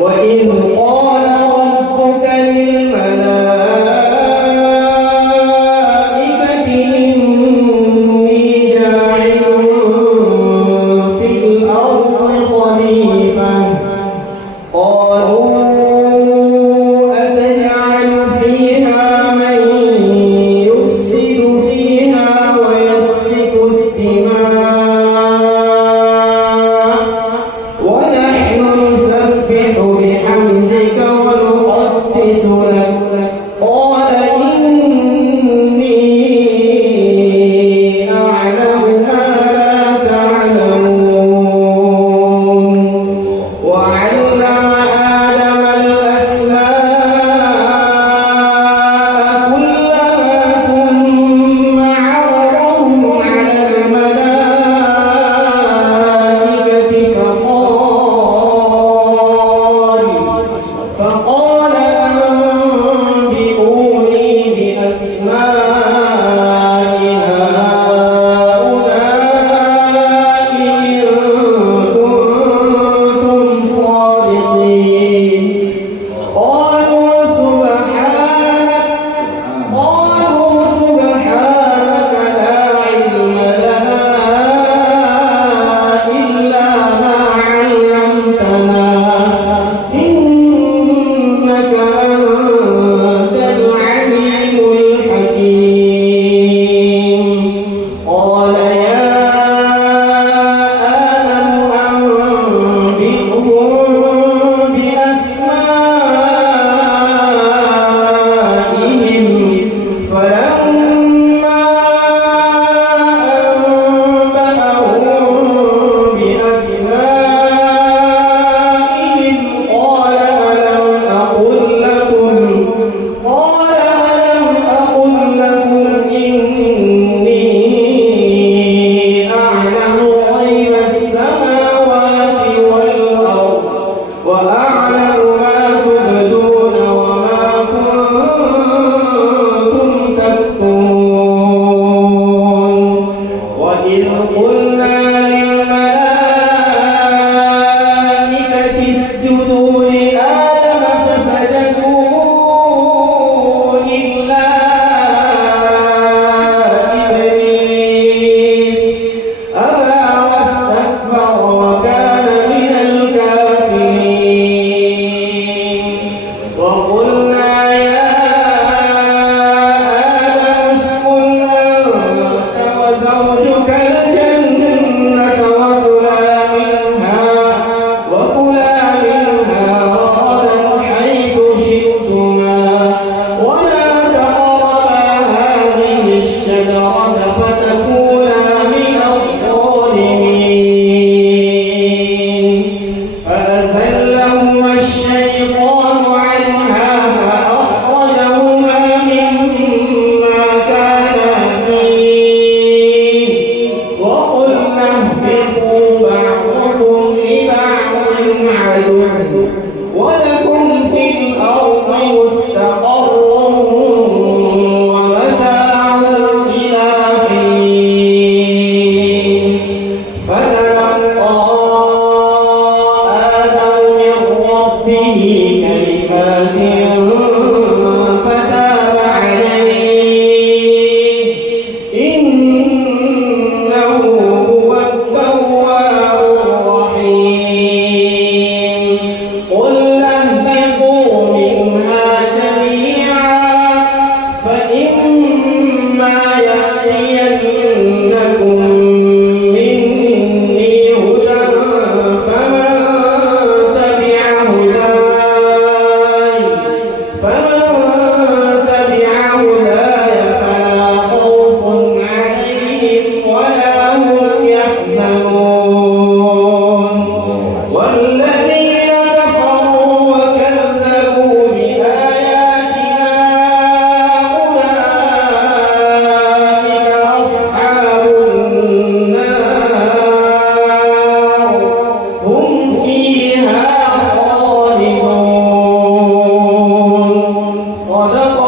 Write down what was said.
وإذ قال ربك للملائكة إني جاعل في الأرض خليفة قالوا أتجعل فيها من يفسد فيها ويسفك الدماء ونحن نسبح بحمدك ونقدس لك قال إني أعلم ما لا تعلمون وعلم آدم الأسماء كلها ثم عرضهم على الملائكة فقال أنبئوني بأسماء هؤلاء إن كنتم صادقين قالوا سبحانك لا علم لنا إلا ما علمتنا إنك أنت العليم الحكيم قال يا آدم أنبئهم بأسمائهم فلما أنبأهم بأسمائهم قال ألم أقل لكم إني أعلم غيب السماوات والأرض وأعلم ما تبدون وما كنتم تكتمون وإذ قلنا للملائكة اسجدوا لآدم فسجدوا إلا إبليس أبى واستكبر وكان من الكافرين وقلنا يا آدم اسكن أنت وزوجك الجنة وكلا منها رغدا حيث شئتما ولا تقربا هذه الشجرة فتكونا من الظالمين فأزلهما الشيطان عنها فأخرجهما مما كانا فيه وقلنا اهبطوا بعضكم لبعض عدو ولكم في الأرض مستقر ومتاع إلى حين فتلقى آدم من ربه كلمات فتاب عليه إنه هو التواب الرحيم قلنا اهبطوا منها جميعا فإما يأتينكم مني هدى فمن تبع هداي فلا خوف عليهم ولا هم يحزنون والذين كفروا وكذبوا بآياتنا أولئك أصحاب النار هم فيها خالدون صدق